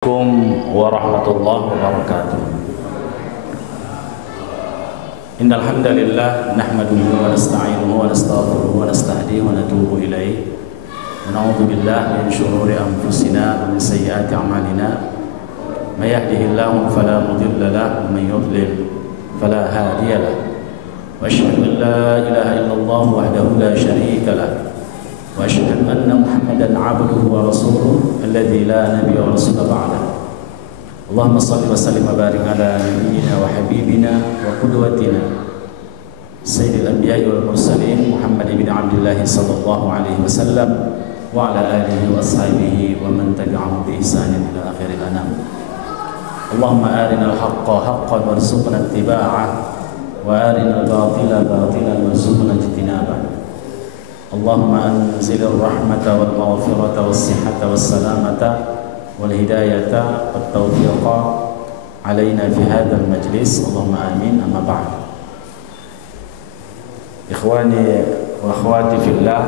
Assalamualaikum warahmatullahi wabarakatuh. Innal hamdalillah nahmaduhu wa nasta'inuhu wa nastaghfiruhu wa nastahdihi wa natubu ilaih. Wa na'udzu billahi min shururi anfusina wa min sayyiati a'malina. May yahdihillahu fala mudilla lahu wa man yudlil fala hadiya lahu. Wa asyhadu an la ilaha illallah wahdahu la syarika lahu. Wa asyhadu anna Muhammadan 'abduhu wa rasuluhu alladzi la nabiyya wa rasula ba'da. Allahumma shalli wa sallim wa barik ala nabiyyina wa habibina wa qudwatina sayyidil anbiya'i wal mursalin Muhammad ibn Abdullah sallallahu alaihi wasallam wa ala alihi wa ashabihi wa man tabi'ahum bi ihsanin ila akhiril anam. Allahumma arinal haqqa haqqan warzuqna ittiba'ah wa arinal batila batilan warzuqna ijtinabah. Allahumma anzilir rahmata wal maghfirata was sihhata was salamata wal hidayata wat tawfiqa alaina fi hadzal majlis. Allahumma amin. Amma ba'd. Ikhwani wa akhwati fillah,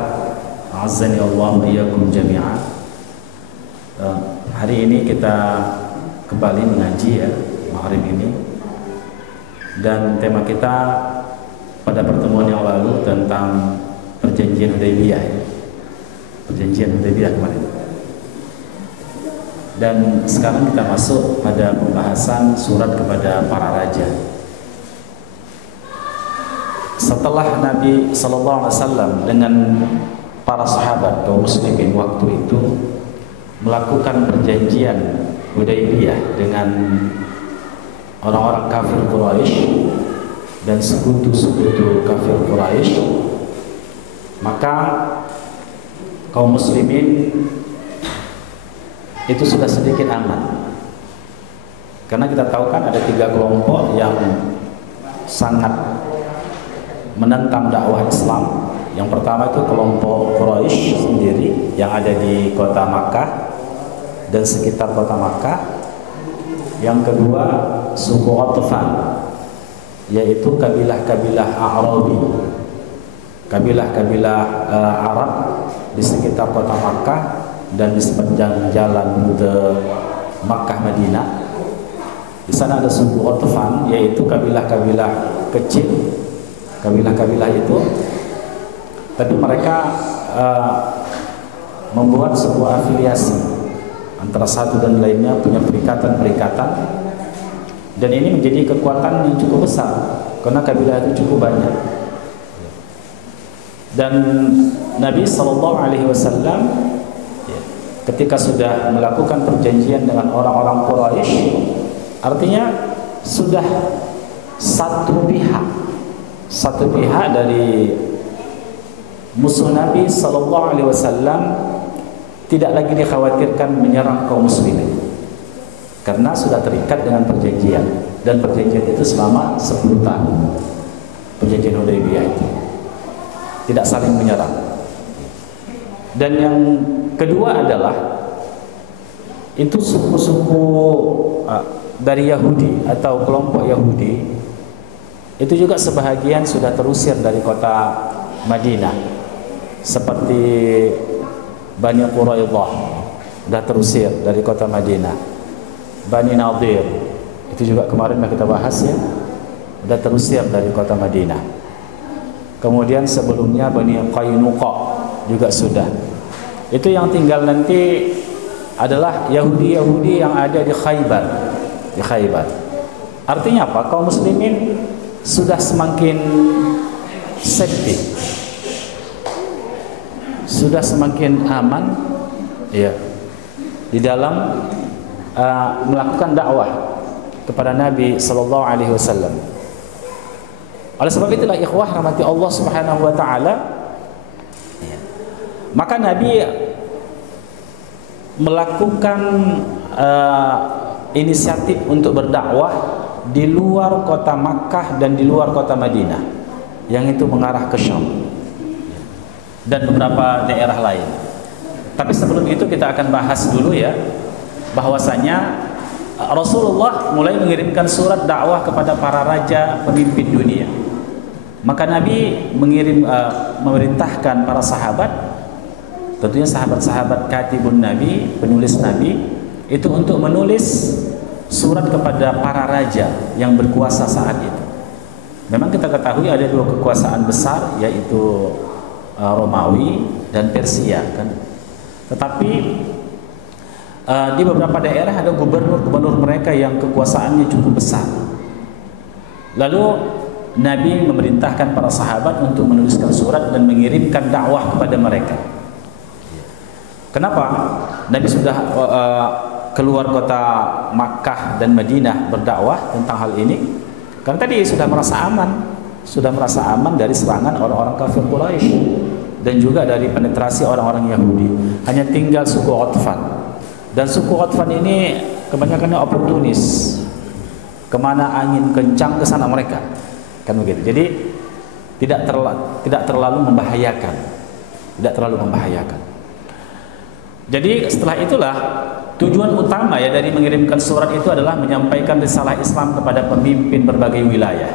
a'azzani Allah wa iyyakum jami'an. Hari ini kita kembali mengaji ya, maghrib ini. Dan tema kita pada pertemuan yang lalu tentang Perjanjian Hudaybiyah, Perjanjian Hudaybiyah kemarin. Dan sekarang kita masuk pada pembahasan surat kepada para raja. Setelah Nabi Sallallahu Alaihi Wasallam dengan para sahabat kaum muslimin waktu itu melakukan perjanjian Hudaybiyah dengan orang-orang kafir Quraisy dan sekutu-sekutu kafir Quraisy, maka kaum muslimin itu sudah sedikit aman, karena kita tahu kan ada 3 kelompok yang sangat menentang dakwah Islam. Yang pertama itu kelompok Quraisy sendiri yang ada di kota Makkah dan sekitar kota Makkah. Yang kedua suku Ghatafan, yaitu kabilah-kabilah Arabi, kabilah-kabilah Arab di sekitar kota Makkah dan di sepanjang jalan rute Makkah Madinah. Di sana ada suku Ghatafan, yaitu kabilah-kabilah kecil, kabilah-kabilah itu, tapi mereka membuat sebuah afiliasi antara satu dan lainnya, punya perikatan-perikatan, dan ini menjadi kekuatan yang cukup besar karena kabilah itu cukup banyak. Dan Nabi Sallallahu Alaihi Wasallam ketika sudah melakukan perjanjian dengan orang-orang Quraisy, artinya sudah satu pihak dari musuh Nabi Sallallahu Alaihi Wasallam tidak lagi dikhawatirkan menyerang kaum muslimin, karena sudah terikat dengan perjanjian, dan perjanjian itu selama 10 tahun. Perjanjian Hudaybiyah itu tidak saling menyerang. Dan yang kedua adalah itu suku-suku dari Yahudi atau kelompok Yahudi itu juga sebahagian sudah terusir dari kota Madinah, seperti Bani Quraidah sudah terusir dari kota Madinah. Bani Nadir itu juga kemarin kita bahas ya, sudah terusir dari kota Madinah. Kemudian sebelumnya Bani Qainuqa juga sudah. Itu yang tinggal nanti adalah Yahudi-Yahudi yang ada di Khaybar. Di Khaybar. Artinya apa? Kaum muslimin sudah semakin safety, sudah semakin aman ya, di dalam melakukan dakwah kepada Nabi Sallallahu Alaihi Wasallam. Oleh sebab itulah ikhwah rahmati Allah Subhanahu Wa Taala, maka Nabi melakukan inisiatif untuk berdakwah di luar kota Makkah dan di luar kota Madinah, yang itu mengarah ke Syam dan beberapa daerah lain. Tapi sebelum itu kita akan bahas dulu ya, bahwasanya Rasulullah mulai mengirimkan surat dakwah kepada para raja pemimpin dunia. Maka Nabi memerintahkan para sahabat, tentunya sahabat-sahabat katibun Nabi, penulis Nabi, itu untuk menulis surat kepada para raja yang berkuasa saat itu. Memang kita ketahui ada dua kekuasaan besar, yaitu Romawi dan Persia kan. Tetapi di beberapa daerah ada gubernur-gubernur mereka yang kekuasaannya cukup besar. Lalu Nabi memerintahkan para sahabat untuk menuliskan surat dan mengirimkan dakwah kepada mereka. Kenapa? Nabi sudah keluar kota Makkah dan Madinah berdakwah tentang hal ini. Karena tadi sudah merasa aman dari serangan orang-orang kafir Quraisy dan juga dari penetrasi orang-orang Yahudi. Hanya tinggal suku Ghatfan. Dan suku Ghatfan ini kebanyakannya oportunis. Kemana angin kencang ke sana mereka. Kan begitu. Jadi tidak terlalu membahayakan. Tidak terlalu membahayakan. Jadi setelah itulah tujuan utama ya dari mengirimkan surat itu adalah menyampaikan risalah Islam kepada pemimpin berbagai wilayah.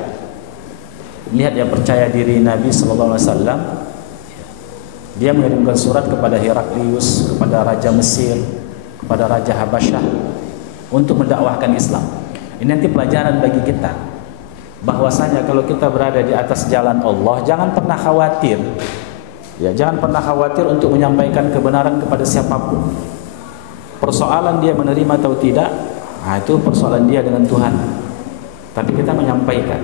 Lihat ya percaya diri Nabi sallallahu alaihi wasallam. Dia mengirimkan surat kepada Heraklius, kepada Raja Mesir, kepada Raja Habasyah untuk mendakwahkan Islam. Ini nanti pelajaran bagi kita. Bahwasanya kalau kita berada di atas jalan Allah, jangan pernah khawatir. Ya, jangan pernah khawatir untuk menyampaikan kebenaran kepada siapapun. Persoalan dia menerima atau tidak, nah itu persoalan dia dengan Tuhan. Tapi kita menyampaikan.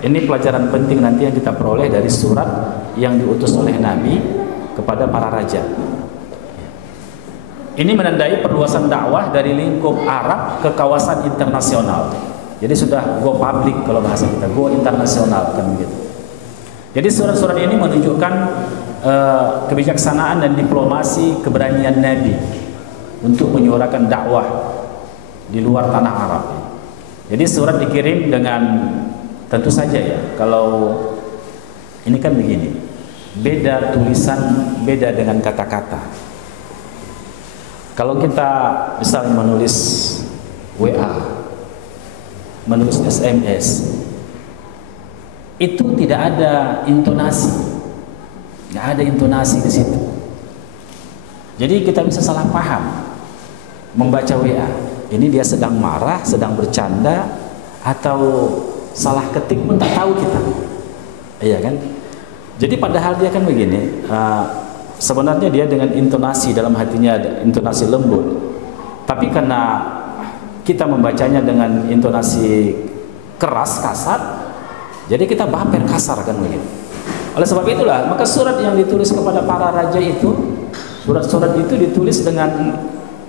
Ini pelajaran penting nanti yang kita peroleh dari surat yang diutus oleh Nabi kepada para raja. Ini menandai perluasan dakwah dari lingkup Arab ke kawasan internasional. Jadi sudah go public kalau bahasa kita, go internasional kan begitu. Jadi surat-surat ini menunjukkan kebijaksanaan dan diplomasi keberanian Nabi untuk menyuarakan dakwah di luar tanah Arab. Jadi surat dikirim dengan tentu saja ya, kalau ini kan begini, beda tulisan, beda dengan kata-kata. Kalau kita misalnya menulis WA, menulis SMS, itu tidak ada intonasi, nggak ada intonasi di situ. Jadi kita bisa salah paham membaca WA. Ini dia sedang marah, sedang bercanda, atau salah ketik pun tak tahu kita. Iya kan? Jadi padahal dia kan begini, sebenarnya dia dengan intonasi dalam hatinya, intonasi lembut. Tapi karena kita membacanya dengan intonasi keras, kasar, jadi kita baper kasar kan begitu. Oleh sebab itulah, maka surat yang ditulis kepada para raja itu, surat-surat itu ditulis dengan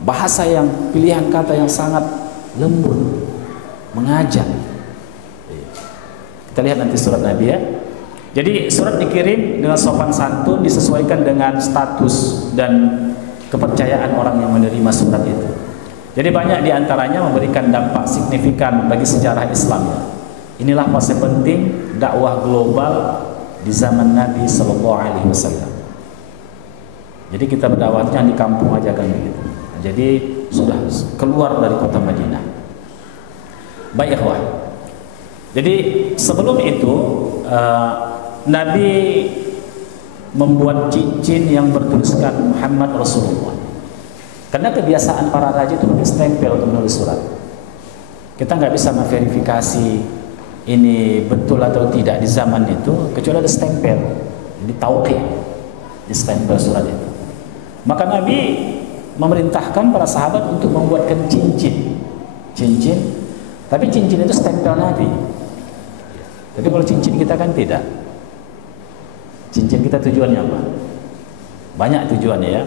bahasa yang pilihan kata yang sangat lembut, mengajak. Kita lihat nanti surat Nabi ya. Jadi surat dikirim dengan sopan santun, disesuaikan dengan status dan kepercayaan orang yang menerima surat itu. Jadi banyak diantaranya memberikan dampak signifikan bagi sejarah Islam. Inilah fase penting dakwah global di zaman Nabi Sallallahu Alaihi Wasallam. Jadi kita berdakwahnya di kampung aja kan begitu. Jadi sudah keluar dari kota Madinah. Baik ikhwah. Jadi sebelum itu Nabi membuat cincin yang bertuliskan Muhammad Rasulullah. Karena kebiasaan para raja itu pakai stempel untuk menulis surat. Kita nggak bisa memverifikasi ini betul atau tidak di zaman itu kecuali ada stempel, jadi tauqih di stempel surat itu. Maka Nabi memerintahkan para sahabat untuk membuatkan cincin, tapi cincin itu stempel Nabi. Tapi kalau cincin kita kan tidak. Cincin kita tujuannya apa? Banyak tujuannya ya.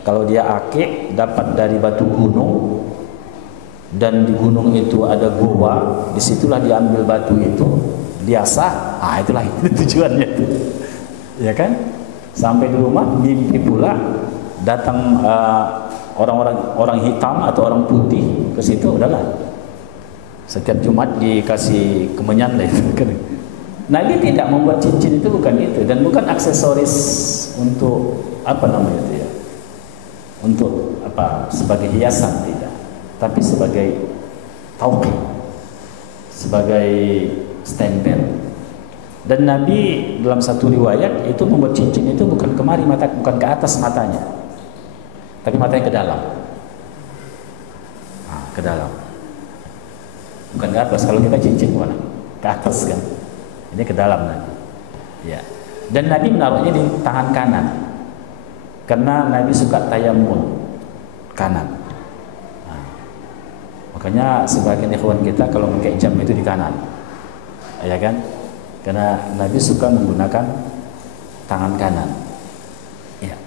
Kalau dia akik dapat dari batu gunung, dan di gunung itu ada goa, disitulah diambil batu itu, diasah, itulah itu tujuannya itu, ya kan? Sampai di rumah mimpi pula datang orang hitam atau orang putih ke situ, udahlah. Setiap Jumat dikasih kemenyan lah itu. Nabi tidak membuat cincin itu, bukan itu, dan bukan aksesoris untuk apa namanya itu ya, untuk apa sebagai hiasan, tidak. Tapi sebagai tauqih, sebagai stempel. Dan Nabi dalam satu riwayat itu membuat cincin itu bukan kemari mata, bukan ke atas matanya, tapi matanya ke dalam. ke dalam. Bukan ke atas. Kalau kita cincin mana? Ke atas kan. Ini ke dalam nanti. Ya. Dan Nabi menaruhnya di tangan kanan. Karena Nabi suka tayammum kanan. Nah, makanya sebagian ikhwan kita kalau pakai jam itu di kanan. Ya kan? Karena Nabi suka menggunakan tangan kanan. Ya.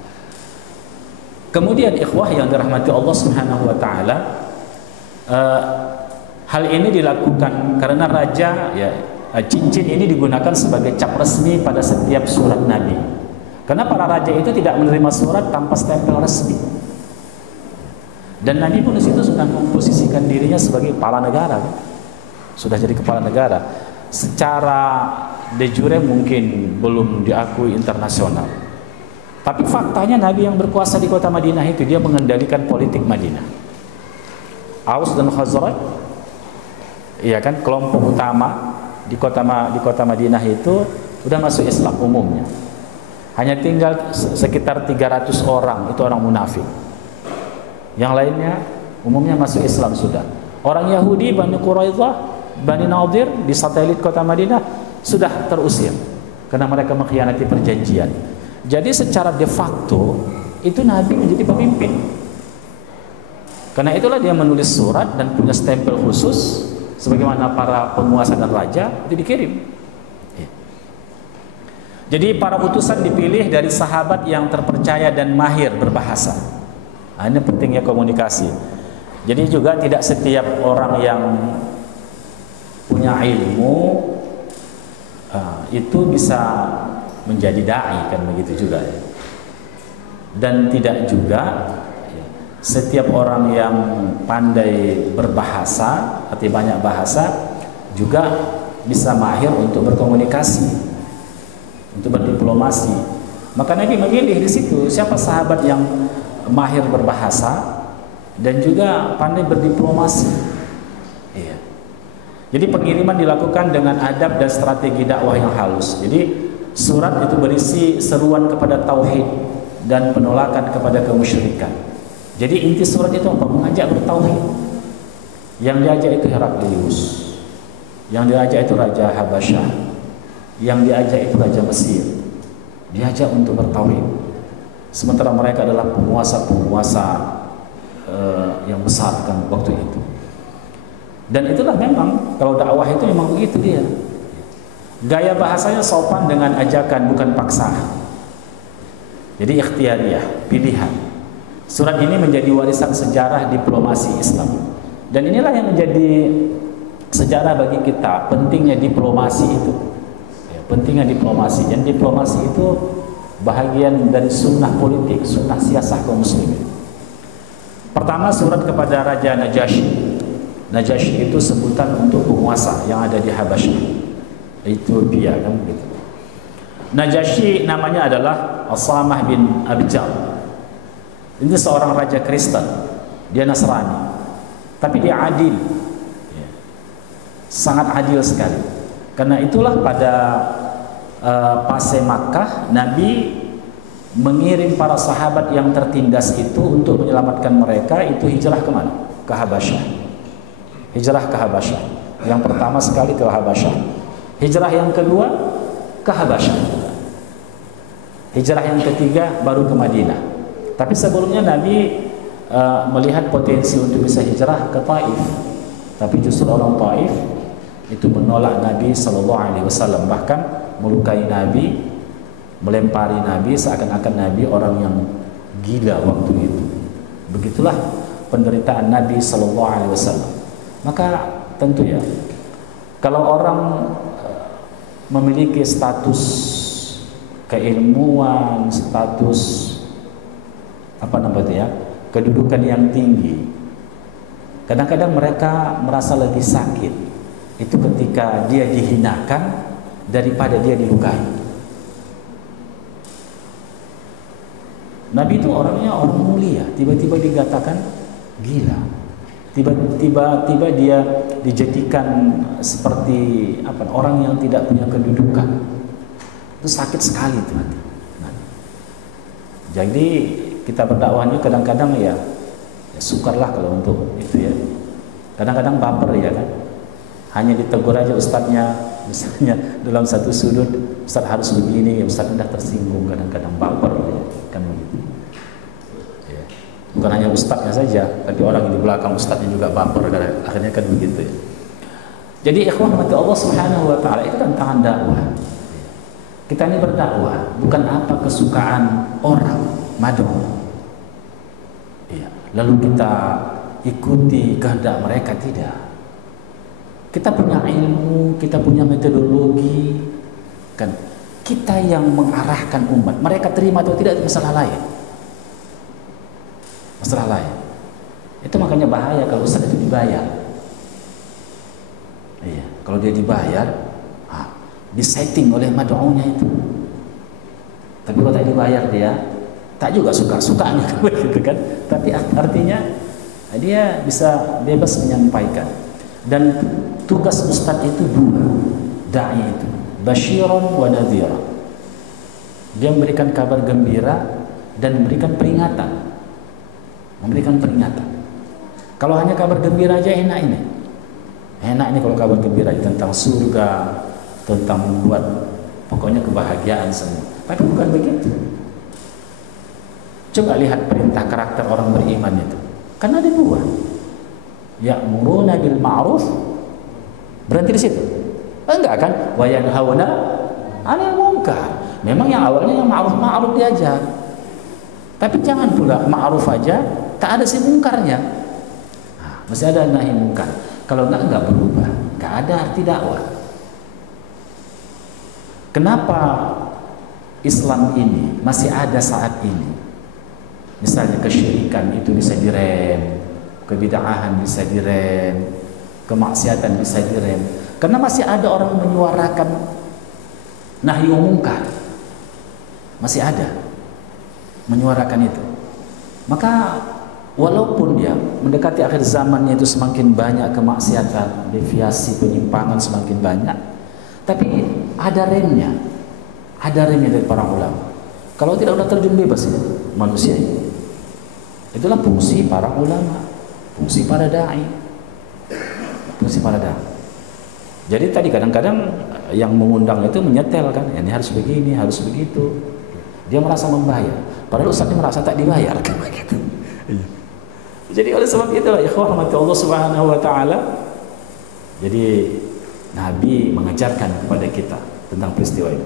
Kemudian ikhwah yang dirahmati Allah Subhanahu wa taala, hal ini dilakukan karena raja, ya, cincin ini digunakan sebagai cap resmi pada setiap surat Nabi. Karena para raja itu tidak menerima surat tanpa stempel resmi. Dan Nabi pun di situ sudah memposisikan dirinya sebagai kepala negara, kan? Sudah jadi kepala negara. Secara de jure mungkin belum diakui internasional. Tapi faktanya Nabi yang berkuasa di kota Madinah itu dia mengendalikan politik Madinah. Aus dan Khazraj, iya kan, kelompok utama di kota Madinah itu udah masuk Islam umumnya. Hanya tinggal sekitar 300 orang itu orang munafik. Yang lainnya umumnya masuk Islam sudah. Orang Yahudi, Bani Quraidah, Bani Nadir di satelit kota Madinah sudah terusir karena mereka mengkhianati perjanjian. Jadi secara de facto itu Nabi menjadi pemimpin. Karena itulah dia menulis surat dan punya stempel khusus sebagaimana para penguasa dan raja itu dikirim. Jadi para utusan dipilih dari sahabat yang terpercaya dan mahir berbahasa. Nah, ini pentingnya komunikasi. Jadi juga tidak setiap orang yang punya ilmu itu bisa menjadi dai, kan begitu juga ya. Dan tidak juga setiap orang yang pandai berbahasa atau banyak bahasa juga bisa mahir untuk berkomunikasi, untuk berdiplomasi. Maka Nabi memilih di situ siapa sahabat yang mahir berbahasa dan juga pandai berdiplomasi. Iya. Jadi pengiriman dilakukan dengan adab dan strategi dakwah yang halus. Jadi surat itu berisi seruan kepada tauhid dan penolakan kepada kemusyrikan. Jadi inti surat itu apa? Mengajak bertauhid. Yang diajak itu Heraklius, yang diajak itu Raja Habasyah, yang diajak itu Raja Mesir. Diajak untuk bertauhid. Sementara mereka adalah penguasa-penguasa yang besar kan waktu itu. Dan itulah memang kalau dakwah itu memang begitu dia. Gaya bahasanya sopan dengan ajakan, bukan paksa. Jadi ikhtiariyah, pilihan. Surat ini menjadi warisan sejarah diplomasi Islam. Dan inilah yang menjadi sejarah bagi kita, pentingnya diplomasi itu. Ya, pentingnya diplomasi. Dan diplomasi itu bahagian dari sunnah politik, sunnah siasah kaum muslimin. Pertama, surat kepada Raja Najasyi. Najasyi itu sebutan untuk penguasa yang ada di Habasyah, Ethiopia, kan begitu. Najasyi namanya adalah Asamah bin Abjad. Ini seorang raja Kristen. Dia Nasrani, tapi dia adil, sangat adil sekali. Karena itulah pada fase Makkah Nabi mengirim para sahabat yang tertindas itu untuk menyelamatkan mereka. Itu hijrah kemana? Ke Habasyah. Hijrah ke Habasyah. Yang pertama sekali ke Habasyah. Hijrah yang kedua ke Habasyah. Hijrah yang ketiga baru ke Madinah. Tapi sebelumnya Nabi melihat potensi untuk bisa hijrah ke Taif. Tapi justru orang Taif itu menolak Nabi SAW, bahkan melukai Nabi, melempari Nabi, seakan-akan Nabi orang yang gila waktu itu. Begitulah penderitaan Nabi SAW. Maka tentu ya, kalau orang memiliki status keilmuan, status apa namanya ya, kedudukan yang tinggi, kadang-kadang mereka merasa lebih sakit itu ketika dia dihinakan daripada dia dilukai. Nabi itu orangnya orang mulia, tiba-tiba dikatakan gila. Tiba-tiba dia dijadikan seperti apa, orang yang tidak punya kedudukan. Itu sakit sekali itu nanti. Jadi kita berdakwah ini kadang-kadang ya sukarlah kalau untuk itu ya. Kadang-kadang baper ya kan. Hanya ditegur aja ustadznya, misalnya dalam satu sudut, ustadz harus begini, ustadz udah tersinggung, kadang-kadang baper ya, kan begitu. Ya. Bukan hanya ustadznya saja, tapi orang yang di belakang ustadznya juga baper, akhirnya kan begitu ya. Jadi ikhwan rahmati Allah Subhanahu wa taala, itu tantangan dakwah. Kita ini berdakwah bukan apa kesukaan orang, madu. Ya. Lalu kita ikuti kehendak mereka, tidak. Kita punya ilmu, kita punya metodologi, kan? Kita yang mengarahkan umat. Mereka terima atau tidak itu masalah lain. Masalah lain. Itu makanya bahaya kalau ustaz itu dibayar. Iya, kalau dia dibayar, disetting oleh mad'unya itu. Tapi kalau tak dibayar dia, tak juga suka-sukanya gitu kan. Tapi artinya dia bisa bebas menyampaikan. Dan tugas ustaz itu dua, da'i itu basyiran wa nadhira. Dia memberikan kabar gembira dan memberikan peringatan. Memberikan peringatan. Kalau hanya kabar gembira aja enak ini. Enak ini kalau kabar gembira tentang surga, tentang membuat pokoknya kebahagiaan semua. Tapi bukan begitu. Coba lihat perintah karakter orang beriman itu. Karena ada dua. Ya'muruna bil ma'ruf, berhenti di situ? Enggak kan? Wa yanhauna 'anil munkar. Memang yang awalnya yang ma'ruf diajar. Tapi jangan pula ma'ruf aja tak ada si mungkarnya. Masih ada nahi mungkar. Kalau enggak berubah, enggak ada arti dakwah. Kenapa Islam ini masih ada saat ini? Misalnya kesyirikan itu bisa direm, kebid'ahan bisa direm, kemaksiatan bisa direm, karena masih ada orang menyuarakan nahi mungkar, masih ada menyuarakan itu. Maka walaupun dia mendekati akhir zamannya itu semakin banyak kemaksiatan, deviasi, penyimpangan semakin banyak, tapi ada remnya dari para ulama. Kalau tidak udah terjun bebas ya manusia ini. Itulah fungsi para ulama, fungsi para dai, fungsi para dai. Jadi tadi kadang-kadang yang mengundang itu menyetel kan, ini harus begini, harus begitu. Dia merasa membayar, padahal ustaznya merasa tak dibayar kan begitu. Jadi oleh sebab itulah ikhwah rahmati Allah Subhanahu wa taala. Jadi Nabi mengajarkan kepada kita tentang peristiwa itu.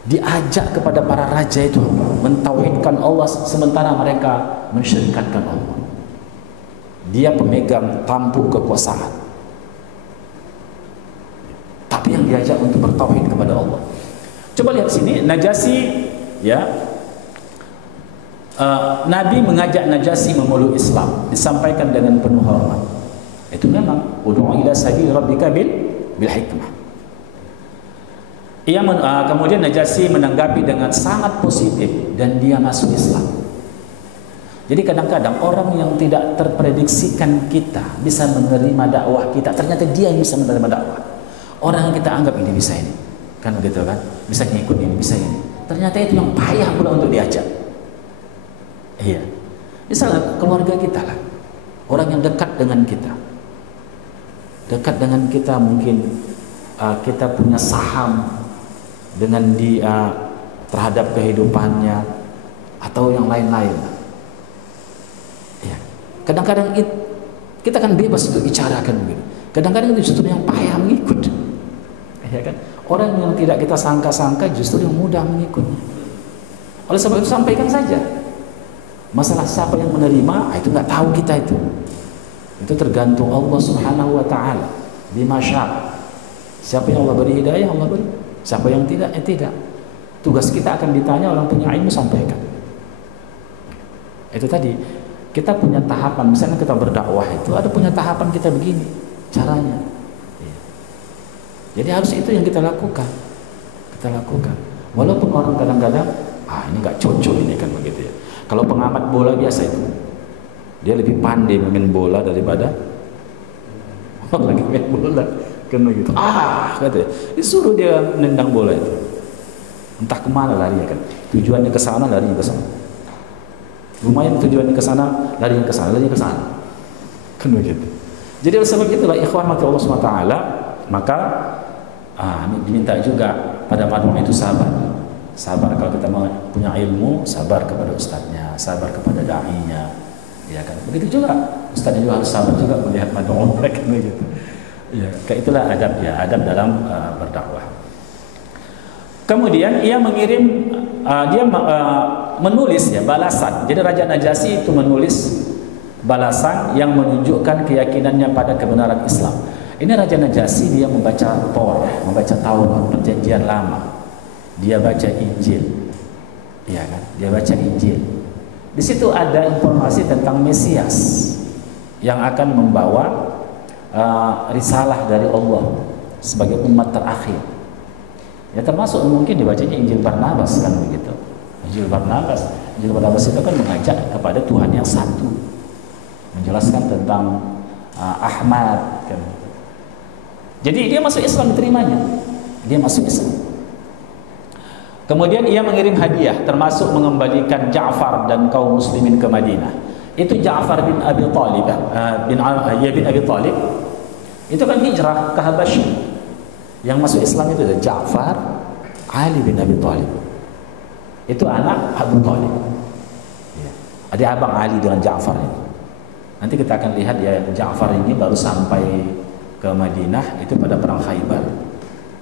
Diajak kepada para raja itu mentauhidkan Allah sementara mereka mensyirikatkan Allah. Dia pemegang tampuk kekuasaan, tapi yang diajak untuk bertauhid kepada Allah. Coba lihat sini, Najasyi ya. Nabi mengajak Najasyi memeluk Islam, disampaikan dengan penuh hormat. Itu memang ud'u ila sabil rabbika bil hikmah. Kemudian Najasyi menanggapi dengan sangat positif dan dia masuk Islam. Jadi kadang-kadang orang yang tidak terprediksikan kita bisa menerima dakwah kita, ternyata dia yang bisa menerima dakwah. Orang yang kita anggap ini bisa ini, kan begitu kan? Bisa ngikut ini, bisa ini. Ternyata itu yang payah pula untuk diajak. Iya. Misalnya keluarga kita lah, orang yang dekat dengan kita. Dekat dengan kita mungkin kita punya saham dengan dia terhadap kehidupannya atau yang lain-lain. Ya. Kadang-kadang kita kan bebas untuk bicarakan begini. Kadang-kadang itu justru yang payah mengikut. Ya kan? Orang yang tidak kita sangka-sangka justru yang mudah mengikutnya. Oleh sebab itu sampaikan saja. Masalah siapa yang menerima, itu nggak tahu kita itu. Itu tergantung Allah Subhanahu wa taala. Bima syaa. Siapa yang Allah beri hidayah, Allah beri. Siapa yang tidak, tidak. Tugas kita akan ditanya, orang punya ilmu sampaikan. Itu tadi, kita punya tahapan. Misalnya kita berdakwah itu ada punya tahapan kita begini caranya. Jadi harus itu yang kita lakukan. Kita lakukan. Walaupun orang kadang-kadang, ini nggak cocok ini kan begitu ya. Kalau pengamat bola biasa itu, dia lebih pandai main bola daripada orang lagi main bola. Kan begitu. Katanya, disuruh dia nendang bola itu. Entah kemana larinya kan. Tujuannya ke sana, larinya ke sana. Lumayan tujuannya ke sana, larinya ke sana, larinya ke sana. Kan begitu. Jadi oleh sebab itulah ikhwan mati Allah SWT, maka diminta juga pada madhum itu sabar. Sabar kalau kita mau punya ilmu, sabar kepada ustadznya, sabar kepada da'inya, ya kan. Begitu juga ustadznya juga harus sabar juga melihat madhum kan begitu. Ya, itulah adab ya, adab dalam berdakwah. Kemudian ia mengirim menulis ya balasan. Jadi Raja Najasyi itu menulis balasan yang menunjukkan keyakinannya pada kebenaran Islam. Ini Raja Najasyi, dia membaca Taurat, membaca Taurat, Perjanjian Lama. Dia baca Injil. Ya kan? Dia baca Injil. Di situ ada informasi tentang Mesias yang akan membawa risalah dari Allah sebagai umat terakhir. Ya termasuk mungkin dibacanya Injil Barnabas kan begitu. Injil Barnabas itu kan mengajak kepada Tuhan yang satu, menjelaskan tentang Ahmad kan. Jadi dia masuk Islam, diterimanya. Dia masuk Islam. Kemudian ia mengirim hadiah, termasuk mengembalikan Ja'far dan kaum muslimin ke Madinah. Itu Ja'far bin Abi Thalib, bin Abi Thalib. Itu kan hijrah ke Habasyah. Yang masuk Islam itu ada Ja'far, Ali bin Abi Thalib. Itu anak Abu Thalib. Ya. Adik abang Ali dengan Ja'far ini. Nanti kita akan lihat ya, Ja'far ini baru sampai ke Madinah itu pada perang Khaybar.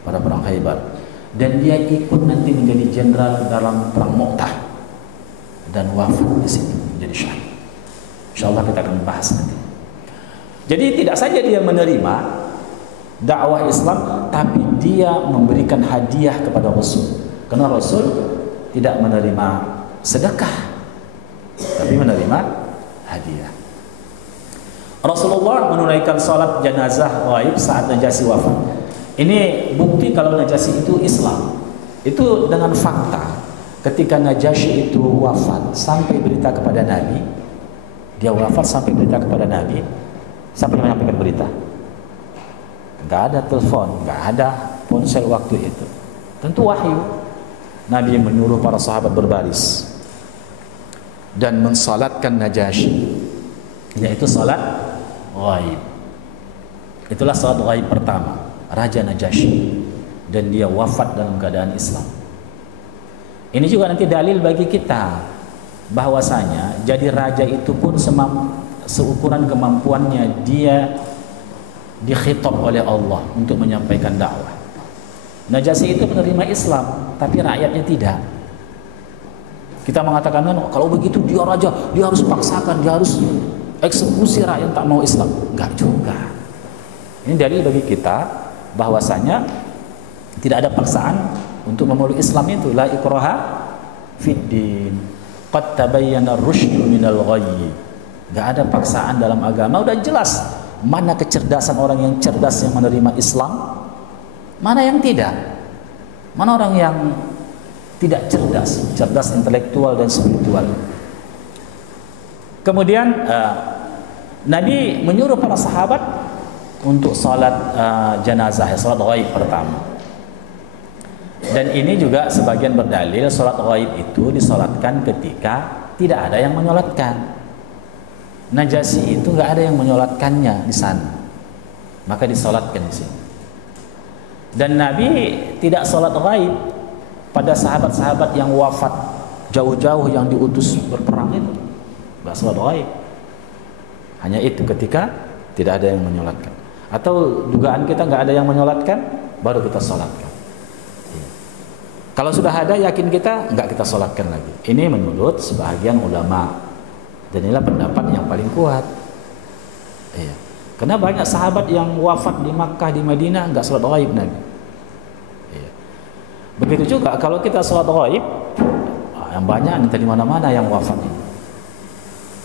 Pada perang Khaybar. Dan dia ikut nanti menjadi jenderal dalam perang Mu'tah dan wafat di situ menjadi syahid. Insyaallah kita akan bahas nanti. Jadi tidak saja dia menerima dakwah Islam, tapi dia memberikan hadiah kepada Rasul. Karena Rasul tidak menerima sedekah, tapi menerima hadiah. Rasulullah menunaikan salat jenazah ghaib saat Najasyi wafat. Ini bukti kalau Najasyi itu Islam. Itu dengan fakta. Ketika Najasyi itu wafat, sampai berita kepada Nabi, dia wafat sampai berita kepada Nabi, sampai menyampaikan berita. Nggak ada telepon, nggak ada ponsel waktu itu. Tentu wahyu. Nabi menyuruh para sahabat berbaris dan mensalatkan Najasyi, yaitu salat ghaib. Itulah salat ghaib pertama Raja Najasyi, dan dia wafat dalam keadaan Islam. Ini juga nanti dalil bagi kita bahwasanya jadi raja itu pun seukuran kemampuannya dia dikhitab oleh Allah untuk menyampaikan dakwah. Najasyi itu menerima Islam, tapi rakyatnya tidak. Kita mengatakan kalau begitu dia raja, dia harus paksakan, dia harus eksekusi rakyat tak mau Islam. Enggak juga. Ini dalil bagi kita bahwasanya tidak ada paksaan untuk memeluk Islam itu. La ikraha fid din, qad tabayyana ar-rusydu minal ghayy. Enggak ada paksaan dalam agama, udah jelas mana kecerdasan orang yang cerdas yang menerima Islam, mana yang tidak. Mana orang yang tidak cerdas, cerdas intelektual dan spiritual. Kemudian Nabi menyuruh para sahabat untuk salat jenazah, salat ghaib pertama. Dan ini juga sebagian berdalil salat ghaib itu disalatkan ketika tidak ada yang menyolatkan. Najasyi itu nggak ada yang menyolatkannya di sana, maka disolatkan di sini. Dan Nabi tidak sholat ghaib pada sahabat-sahabat yang wafat jauh-jauh yang diutus berperang itu, nggak sholat ghaib. Hanya itu ketika tidak ada yang menyolatkan, atau dugaan kita nggak ada yang menyolatkan, baru kita sholatkan. Kalau sudah ada, yakin kita, nggak kita sholatkan lagi. Ini menurut sebagian ulama. Dan inilah pendapat yang paling kuat. Iya. Karena banyak sahabat yang wafat di Makkah, di Madinah nggak sholat ghaib Nabi. Iya. Begitu juga kalau kita sholat ghaib, yang banyak nanti di mana-mana yang wafat ini.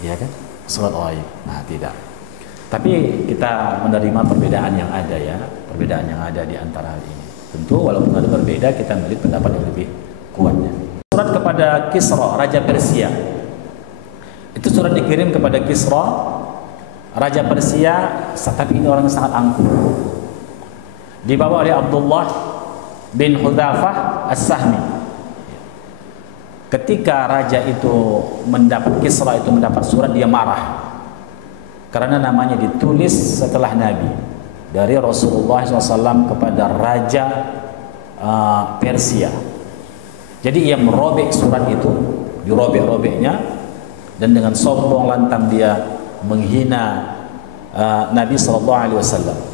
Iya kan? Sholat ghaib. Nah, tidak. Tapi kita menerima perbedaan yang ada ya, perbedaan yang ada di antara hal ini. Tentu walaupun ada berbeda, kita melihat pendapat yang lebih kuatnya. Surat kepada Kisra, Raja Persia. Itu surat dikirim kepada Kisra, Raja Persia, tapi ini orang yang sangat angkuh. Dibawa oleh Abdullah bin Hudzafah As-Sahmi. Ketika raja itu mendapat, Kisra itu mendapat surat, dia marah. karena namanya ditulis setelah Nabi, dari Rasulullah SAW kepada Raja Persia. Jadi ia merobek surat itu, dirobek-robeknya, dan dengan sombong lantang dia menghina Nabi SAW.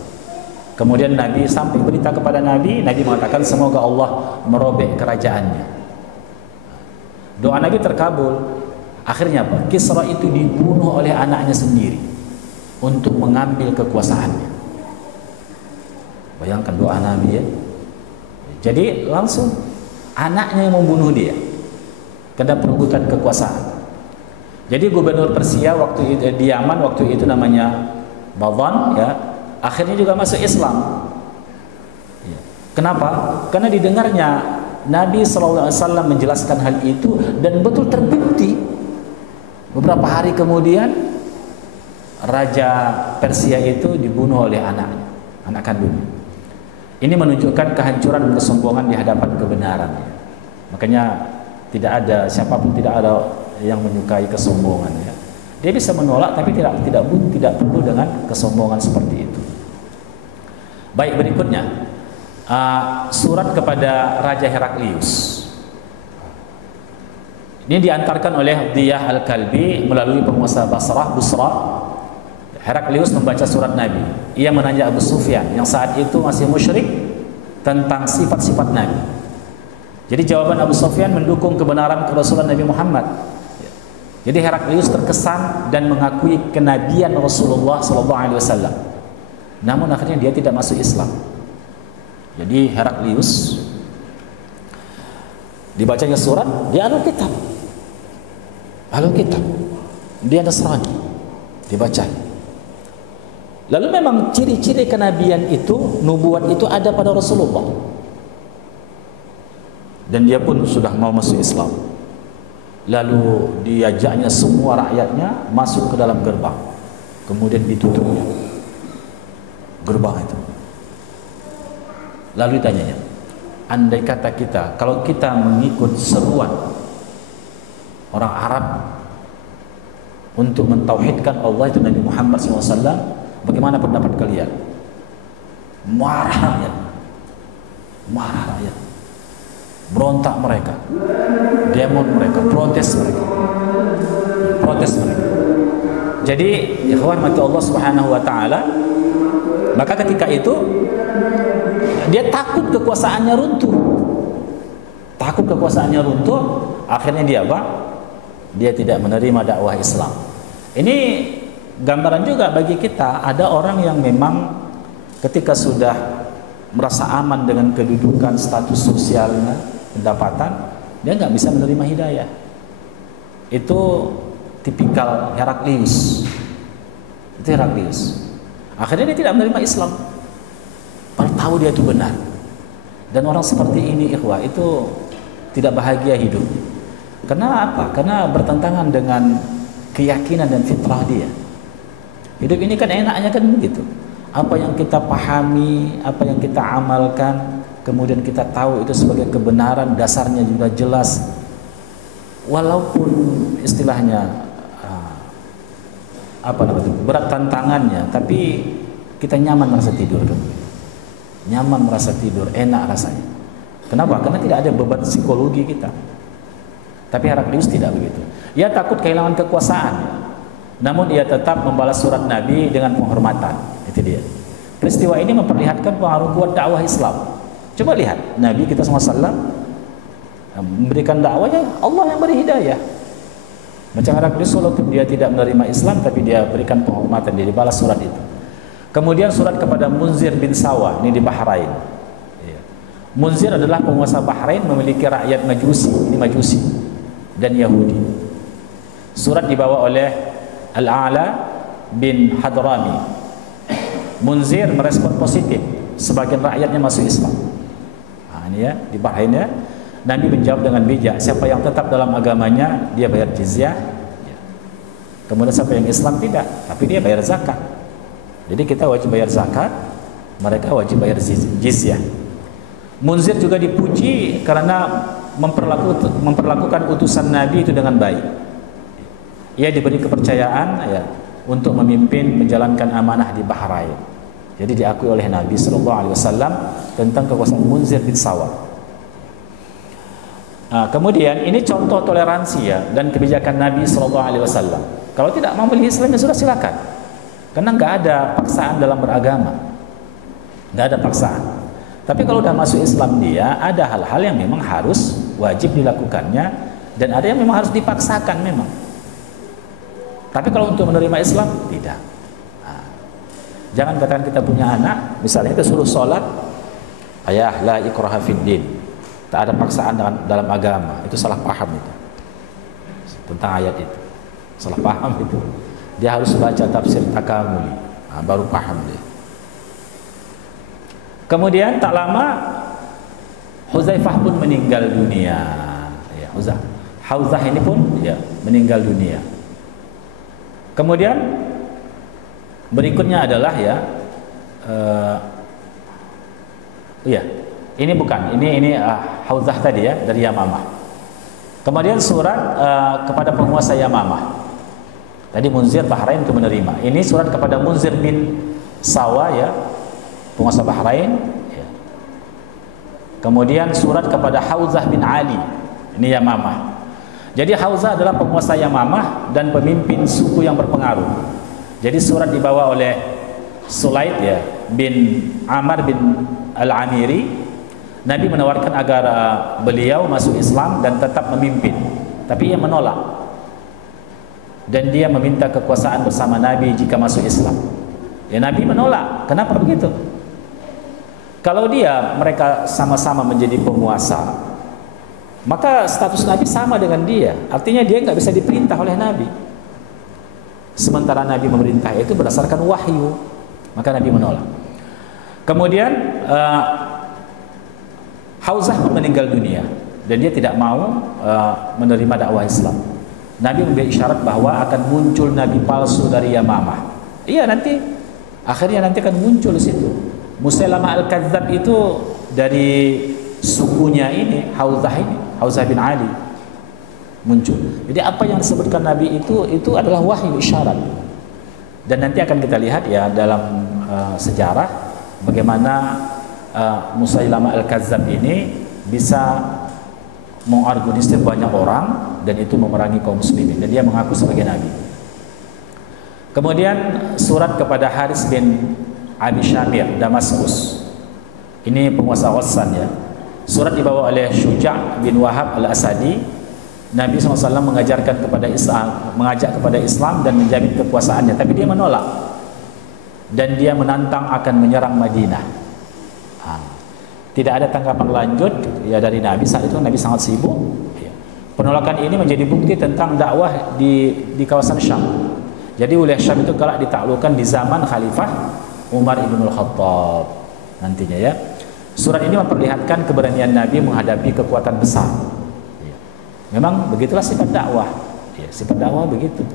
Kemudian Nabi sampai berita kepada Nabi mengatakan semoga Allah merobek kerajaannya. Doa Nabi terkabul. Akhirnya apa? Kisra itu dibunuh oleh anaknya sendiri untuk mengambil kekuasaannya. Bayangkan doa Nabi ya. Jadi langsung anaknya yang membunuh dia karena perebutan kekuasaan. Jadi gubernur Persia waktu itu, di Yaman waktu itu namanya Badhan ya, akhirnya juga masuk Islam. Kenapa? Karena didengarnya Nabi SAW menjelaskan hal itu dan betul terbukti. Beberapa hari kemudian Raja Persia itu dibunuh oleh anaknya, anak kandungnya. Ini menunjukkan kehancuran dan kesombongan di hadapan kebenaran. Makanya siapapun tidak ada yang menyukai kesombongan ya. Dia bisa menolak tapi tidak perlu dengan kesombongan seperti itu. Baik, berikutnya surat kepada Raja Heraklius. Ini diantarkan oleh Diyah Al-Kalbi melalui penguasa Busra. Heraklius membaca surat Nabi. Ia menanya Abu Sufyan yang saat itu masih musyrik tentang sifat-sifat Nabi. Jadi jawaban Abu Sufyan mendukung kebenaran kerasulan Nabi Muhammad. Jadi Heraklius terkesan dan mengakui kenabian Rasulullah SAW. Namun akhirnya dia tidak masuk Islam. Jadi Heraklius dibacanya surat, dia Ahlul Kitab, dia Nasrani, dibaca. Lalu memang ciri-ciri kenabian itu, nubuat itu ada pada Rasulullah. Dan dia pun sudah mau masuk Islam. Lalu diajaknya semua rakyatnya masuk ke dalam gerbang. Kemudian ditutupnya gerbang itu. Lalu ditanyanya, andai kata kalau kita mengikut seruan orang Arab untuk mentauhidkan Allah itu Nabi Muhammad SAW, bagaimana pendapat kalian? Marah rakyat, berontak mereka, demon mereka, protes mereka. Jadi ikhwan mati Allah Subhanahu wa taala, maka ketika itu dia takut kekuasaannya runtuh. Akhirnya dia apa? Dia tidak menerima dakwah Islam. Ini gambaran juga bagi kita, ada orang yang memang ketika sudah merasa aman dengan kedudukan, status sosialnya, pendapatan, dia nggak bisa menerima hidayah. Itu tipikal Heraklius. Akhirnya dia tidak menerima Islam. Padahal tahu dia itu benar. Dan orang seperti ini ikhwah itu tidak bahagia hidup. Karena apa? Karena bertentangan dengan keyakinan dan fitrah dia. Hidup ini kan enaknya kan begitu. Apa yang kita pahami, apa yang kita amalkan, kemudian kita tahu itu sebagai kebenaran, dasarnya juga jelas. Walaupun istilahnya berat tantangannya, tapi kita nyaman merasa tidur kan? Nyaman merasa tidur, enak rasanya. Kenapa? Karena tidak ada beban psikologi kita. Tapi Heraklius tidak begitu. Ia takut kehilangan kekuasaan, namun ia tetap membalas surat Nabi dengan penghormatan. Itu dia. Peristiwa ini memperlihatkan pengaruh kuat dakwah Islam. Coba lihat, Nabi kita SAW memberikan dakwahnya, Allah yang beri hidayah. Macam Heraklius walaupun dia tidak menerima Islam, tapi dia berikan penghormatan, dia dibalas surat itu. Kemudian surat kepada Munzir bin Sawa, ini di Bahrain. Munzir adalah penguasa Bahrain, memiliki rakyat Majusi dan Yahudi. Surat dibawa oleh Al-A'la bin Hadrami. Munzir merespon positif, sebagian rakyatnya masuk Islam. Ini ya, di Bahrain ya. Nabi menjawab dengan bijak, siapa yang tetap dalam agamanya dia bayar jizyah. Kemudian siapa yang Islam tidak, tapi dia bayar zakat. Jadi kita wajib bayar zakat, mereka wajib bayar jizyah. Munzir juga dipuji karena memperlakukan utusan Nabi itu dengan baik. Ia diberi kepercayaan ya, untuk memimpin menjalankan amanah di Bahrain. Jadi diakui oleh Nabi SAW tentang kekuasaan Munzir bin Sawa. Kemudian ini contoh toleransi ya dan kebijakan Nabi SAW. Kalau tidak mau memilih Islam ya sudah silakan. Karena nggak ada paksaan dalam beragama, nggak ada paksaan. Tapi kalau udah masuk Islam dia ada hal-hal yang memang harus wajib dilakukannya dan ada yang memang harus dipaksakan memang. Tapi kalau untuk menerima Islam tidak. Jangan katakan kita punya anak, misalnya kita suruh sholat, ayah la ikraha fid din, tak ada paksaan dalam agama, itu salah paham itu tentang ayat itu, salah paham itu. Dia harus baca tafsir Takamuli, baru paham dia. Kemudian tak lama Huzaifah pun meninggal dunia. Ya, Hauzah ini pun ya meninggal dunia. Kemudian berikutnya adalah ini bukan, ini Hauzah tadi ya dari Yamamah. Kemudian surat kepada penguasa Yamamah. Tadi Munzir Bahrain itu menerima. Ini surat kepada Munzir bin Sawa ya, penguasa Bahrain. Ya. Kemudian surat kepada Hauzah bin Ali. Ini Yamamah. Jadi Hauzah adalah penguasa Yamamah dan pemimpin suku yang berpengaruh. Jadi surat dibawa oleh Sulaid ya bin Amr bin Al-Amiri. Nabi menawarkan agar beliau masuk Islam dan tetap memimpin, tapi ia menolak. Dan dia meminta kekuasaan bersama Nabi jika masuk Islam. Ya Nabi menolak. Kenapa begitu? Kalau mereka sama-sama menjadi penguasa, maka status Nabi sama dengan dia. Artinya dia nggak bisa diperintah oleh Nabi. Sementara Nabi memerintah itu berdasarkan wahyu, maka Nabi menolak. Kemudian Hauzah pun meninggal dunia dan dia tidak mau menerima dakwah Islam. Nabi memberi isyarat bahwa akan muncul Nabi palsu dari Yamamah. Iya akhirnya nanti akan muncul di situ. Musailamah al-Kadzdzab itu dari sukunya ini Hauzah bin Ali muncul. Jadi apa yang disebutkan Nabi itu adalah wahyu isyarat. Dan nanti akan kita lihat ya dalam sejarah bagaimana Musailamah al-Kadzdzab ini bisa mengargonisir banyak orang dan itu memerangi kaum muslimin dan dia mengaku sebagai nabi. Kemudian surat kepada Haris bin Abi Syamir Damaskus. Ini penguasa Ghassan ya. Surat dibawa oleh Syuja' bin Wahab al-Asadi. Nabi SAW mengajak kepada Islam dan menjamin kekuasaannya, tapi dia menolak dan dia menantang akan menyerang Madinah. Tidak ada tanggapan lanjut ya dari Nabi saat itu. Nabi sangat sibuk. Penolakan ini menjadi bukti tentang dakwah di kawasan Syam. Jadi wilayah Syam itu kelak ditaklukkan di zaman Khalifah Umar ibn al-Khattab nantinya ya. Surat ini memperlihatkan keberanian Nabi menghadapi kekuatan besar. Memang begitulah sifat dakwah. Ya, sifat dakwah begitu.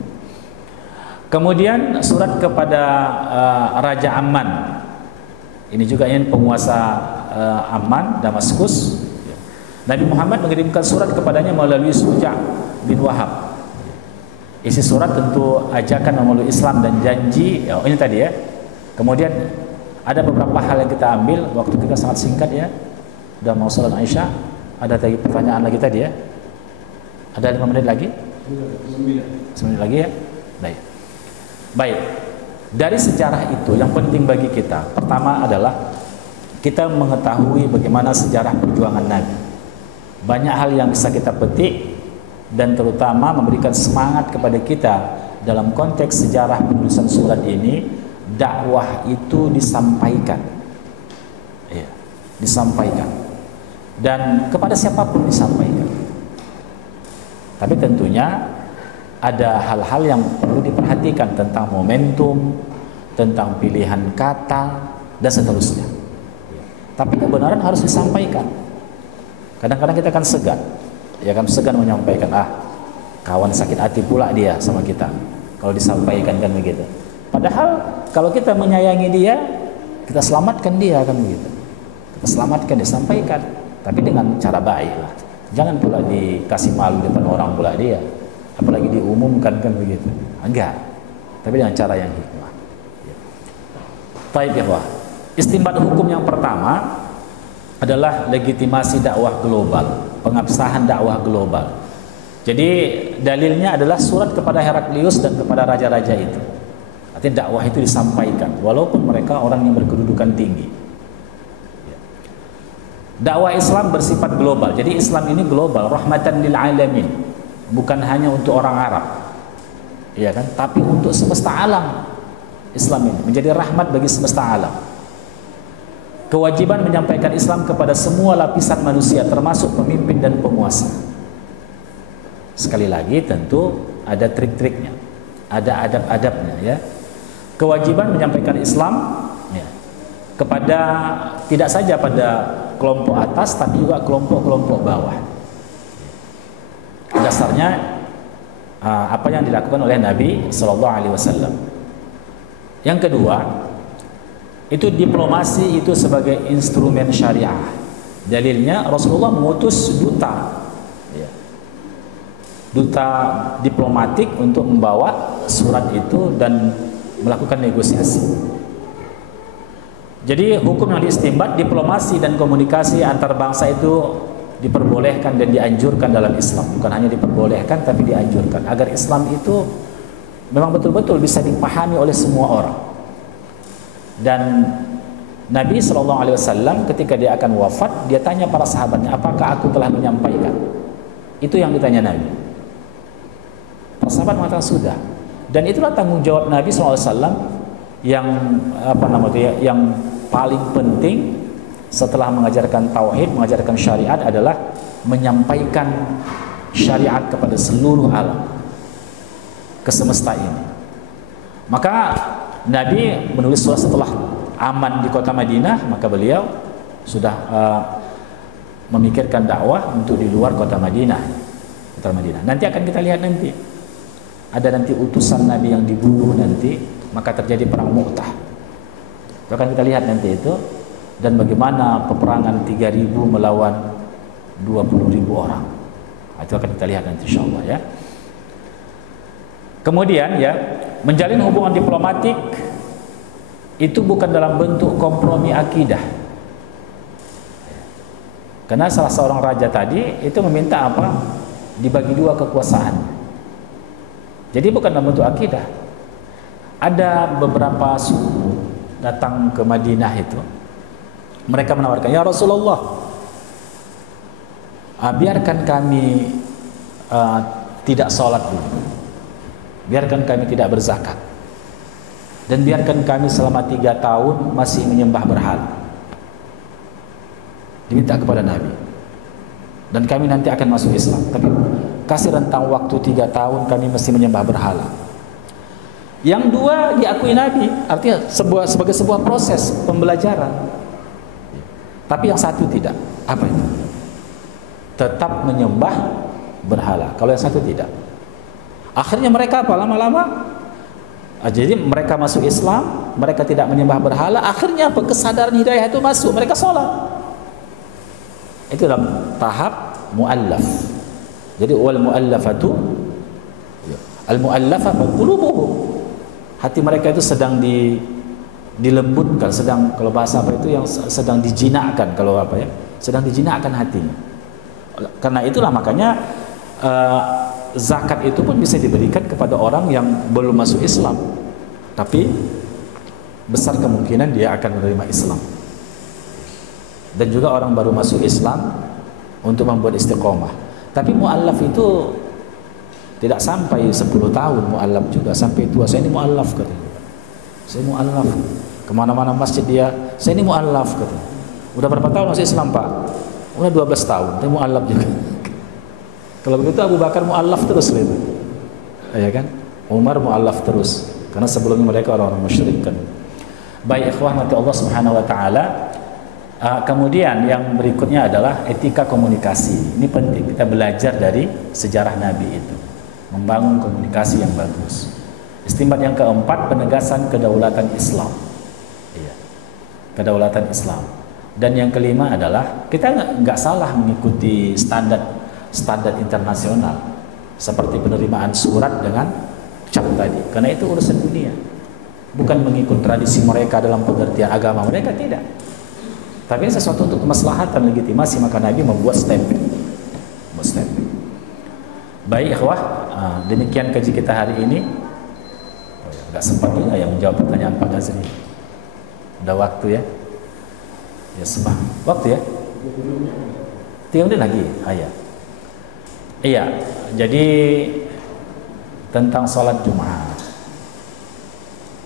Kemudian surat kepada Raja Amman. Ini juga ini penguasa Amman, Damaskus. Ya. Nabi Muhammad mengirimkan surat kepadanya melalui Syuja' bin Wahab. Isi surat tentu ajakan memeluk Islam dan janji. Ya, ini tadi ya. Kemudian ada beberapa hal yang kita ambil. Waktu kita sangat singkat ya. Udah mau salat Aisyah. Ada tadi pertanyaan lagi tadi ya. Ada 5 menit lagi? 9 menit lagi ya? Baik. Dari sejarah itu yang penting bagi kita, pertama adalah kita mengetahui bagaimana sejarah perjuangan Nabi. Banyak hal yang bisa kita petik dan terutama memberikan semangat kepada kita dalam konteks sejarah penulisan surat ini. Dakwah itu disampaikan. Ya, disampaikan. Dan kepada siapapun disampaikan. Tapi tentunya ada hal-hal yang perlu diperhatikan tentang momentum, tentang pilihan kata, dan seterusnya. Tapi kebenaran harus disampaikan. Kadang-kadang kita kan segan, ya kan segan menyampaikan. Kawan sakit hati pula dia sama kita kalau disampaikan kan begitu. Padahal kalau kita menyayangi dia, kita selamatkan dia kan begitu. Kita selamatkan, disampaikan, tapi dengan cara baik lah. Jangan pula dikasih malu depan orang pula dia, apalagi diumumkan kan begitu. Enggak. tapi dengan cara yang hikmah. Baik ya, istinbat hukum yang pertama adalah legitimasi dakwah global, pengabsahan dakwah global. Jadi dalilnya adalah surat kepada Heraklius dan kepada raja-raja itu. Artinya dakwah itu disampaikan walaupun mereka orang yang berkedudukan tinggi. Dakwah Islam bersifat global. Jadi Islam ini global, rahmatan lil alamin. Bukan hanya untuk orang Arab. Iya kan? Tapi untuk semesta alam. Islam ini menjadi rahmat bagi semesta alam. Kewajiban menyampaikan Islam kepada semua lapisan manusia termasuk pemimpin dan penguasa. Sekali lagi tentu ada trik-triknya, ada adab-adabnya ya. Kewajiban menyampaikan Islam ya, kepada tidak saja pada kelompok atas tapi juga kelompok-kelompok bawah. Dasarnya apa yang dilakukan oleh Nabi Sallallahu Alaihi Wasallam. Yang kedua, itu diplomasi itu sebagai instrumen syariah. Dalilnya Rasulullah mengutus duta, ya, duta diplomatik untuk membawa surat itu dan melakukan negosiasi. Jadi hukum yang diistimbat, diplomasi dan komunikasi antar bangsa itu diperbolehkan dan dianjurkan dalam Islam. Bukan hanya diperbolehkan tapi dianjurkan agar Islam itu memang betul-betul bisa dipahami oleh semua orang. Dan Nabi SAW ketika dia akan wafat, dia tanya para sahabatnya, apakah aku telah menyampaikan? Itu yang ditanya Nabi. Para sahabat mengatakan sudah. Dan itulah tanggung jawab Nabi SAW yang yang paling penting setelah mengajarkan tauhid, mengajarkan syariat adalah menyampaikan syariat kepada seluruh alam, ke semesta ini. Maka Nabi menulis surat setelah aman di kota Madinah, maka beliau sudah memikirkan dakwah untuk di luar kota Madinah. Kota Madinah. Nanti akan kita lihat nanti. Ada nanti utusan Nabi yang dibunuh nanti, maka terjadi perang Mu'tah. Itu akan kita lihat nanti itu, dan bagaimana peperangan 3.000 melawan 20.000 orang. Itu akan kita lihat nanti insyaallah ya. Kemudian ya, menjalin hubungan diplomatik itu bukan dalam bentuk kompromi akidah. Karena salah seorang raja tadi itu meminta apa? Dibagi dua kekuasaan. Jadi bukan dalam bentuk akidah. Ada beberapa suku datang ke Madinah itu. Mereka menawarkan, ya Rasulullah, biarkan kami tidak sholat dulu. Biarkan kami tidak berzakat. Dan biarkan kami selama 3 tahun masih menyembah berhala. Diminta kepada Nabi. Dan kami nanti akan masuk Islam. Tapi kasih rentang waktu 3 tahun kami masih menyembah berhala. Yang dua diakui Nabi. Artinya sebagai sebuah proses pembelajaran. Tapi yang satu tidak. Apa itu? Tetap menyembah berhala. Kalau yang satu tidak. Akhirnya mereka apa? Lama-lama jadi mereka masuk Islam, mereka tidak menyembah berhala. Akhirnya apa? Kesadaran hidayah itu masuk, mereka sholat. Itu dalam tahap mu'allaf. Jadi wal mu'allafatu, al mu'allafatu qulubuhum. Hati mereka itu sedang dilembutkan, sedang, kalau bahasa apa itu, yang sedang dijinakkan, kalau apa ya, sedang dijinakkan hatinya. Karena itulah makanya zakat itu pun bisa diberikan kepada orang yang belum masuk Islam, tapi besar kemungkinan dia akan menerima Islam. Dan juga orang baru masuk Islam untuk membuat istiqomah. Tapi mu'allaf itu tidak sampai 10 tahun, mu'allaf juga sampai tua. Saya ini mu'allaf katanya. Saya mu'allaf. Kemana-mana masjid dia, saya ini mu'allaf katanya. Udah berapa tahun masuk Islam Pak? Udah 12 tahun, saya mu'allaf juga. Kalau begitu Abu Bakar mu'allaf terus gitu. Ya kan? Umar mu'allaf terus. Karena sebelumnya mereka orang-orang musyrik kan. Baik ikhwah mati Allah Subhanahu wa taala. Kemudian yang berikutnya adalah etika komunikasi. Ini penting, kita belajar dari sejarah Nabi itu. Membangun komunikasi yang bagus. Istimbat yang keempat, penegasan kedaulatan Islam. Iya. Kedaulatan Islam. Dan yang kelima adalah kita nggak salah mengikuti standar internasional seperti penerimaan surat dengan acap tadi, karena itu urusan dunia, bukan mengikut tradisi mereka dalam pengertian agama mereka, tidak, tapi sesuatu untuk kemaslahatan legitimasi, maka Nabi membuat statement. Baik ikhwah, demikian kaji kita hari ini. Nggak sempat juga yang menjawab pertanyaan Pak Nazri. Udah waktu ya? Ya sembah. Waktu ya? 3 menit lagi. Iya. Jadi tentang sholat Jumat.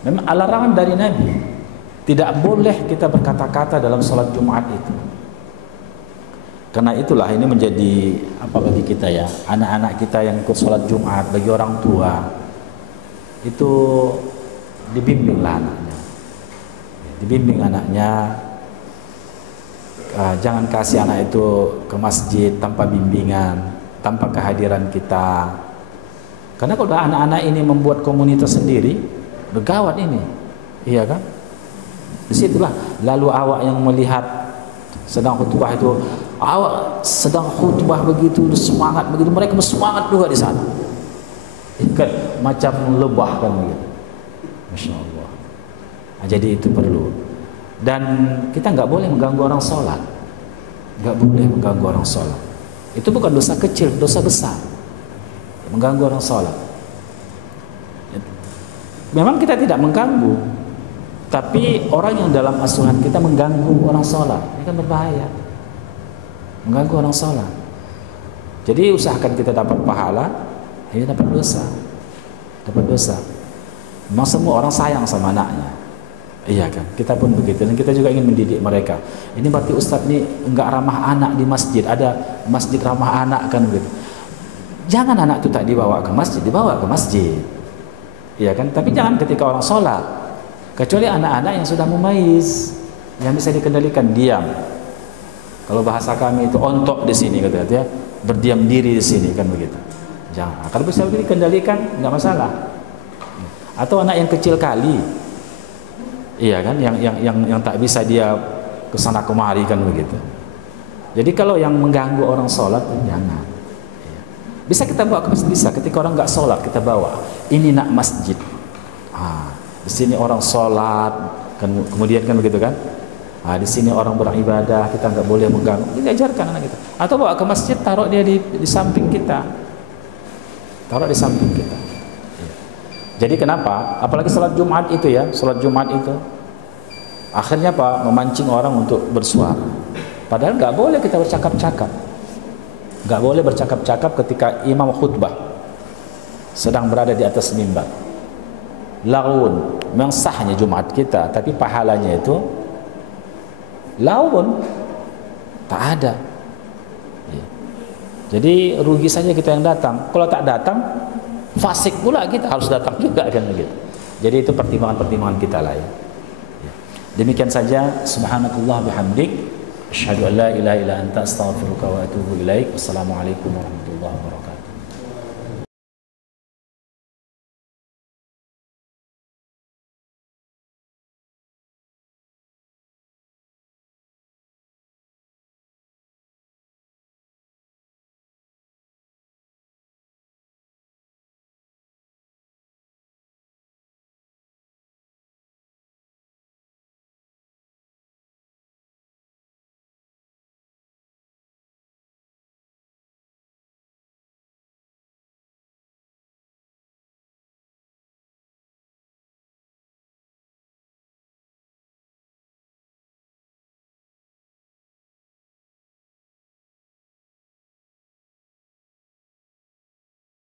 Memang larangan dari Nabi. Tidak boleh kita berkata-kata dalam sholat Jumat itu. Karena itulah ini menjadi apa bagi kita ya, anak-anak kita yang ikut sholat Jumat, bagi orang tua itu dibimbinglah anaknya, jangan kasih anak itu ke masjid tanpa bimbingan, tanpa kehadiran kita. Karena kalau anak-anak ini membuat komunitas sendiri, bergawat ini, iya kan? Disitulah lalu awak yang melihat sedang khutbah itu, awak sedang khutbah begitu semangat begitu, mereka bersemangat juga di sana, ikat macam lebah kan begitu, masya Allah. Jadi itu perlu, dan kita nggak boleh mengganggu orang sholat, nggak boleh mengganggu orang sholat. Itu bukan dosa kecil, dosa besar, mengganggu orang sholat. Memang kita tidak mengganggu, tapi orang yang dalam asuhan kita mengganggu orang sholat, ini kan berbahaya, mengganggu orang sholat. Jadi usahakan kita dapat pahala, ini dapat dosa. Memang semua orang sayang sama anaknya, iya kan? Kita pun begitu, dan kita juga ingin mendidik mereka. Ini berarti Ustadz ini enggak ramah anak di masjid, ada masjid ramah anak kan begitu. Jangan anak itu tak dibawa ke masjid, dibawa ke masjid, iya kan? Tapi jangan ketika orang sholat. Kecuali anak-anak yang sudah mumayyiz, yang bisa dikendalikan, diam. Kalau bahasa kami itu ontok di sini, kata ya, berdiam diri di sini kan begitu. Jangan. Kalau bisa dikendalikan, nggak masalah. Atau anak yang kecil kali, iya kan, yang tak bisa dia kesana kemari kan begitu. Jadi kalau yang mengganggu orang sholat, jangan. Bisa kita bawa ke masjid, bisa. Ketika orang nggak sholat, kita bawa. Ini nak masjid. Di sini orang sholat, kan, kemudian kan begitu kan? Di sini orang beribadah, kita nggak boleh mengganggu. Ini ajarkan anak kita. Atau bawa ke masjid, taruh dia di samping kita, taruh di samping kita. Jadi kenapa? Apalagi sholat Jumat itu ya, sholat Jumat itu akhirnya apa? Memancing orang untuk bersuara. Padahal nggak boleh kita bercakap-cakap, nggak boleh bercakap-cakap ketika imam khutbah sedang berada di atas mimbar. Laun, memang sahnya Jumat kita, tapi pahalanya itu laun, tak ada. Jadi rugi saja kita yang datang. Kalau tak datang, fasik pula kita, harus datang juga kan begitu. Jadi itu pertimbangan-pertimbangan kita lah ya. Demikian saja. Subhanakallah bihamdik, asyhadu an la ilaha illa anta, astaghfiruka wa atubu ilaik. Wassalamualaikum warahmatullahi wabarakatuh.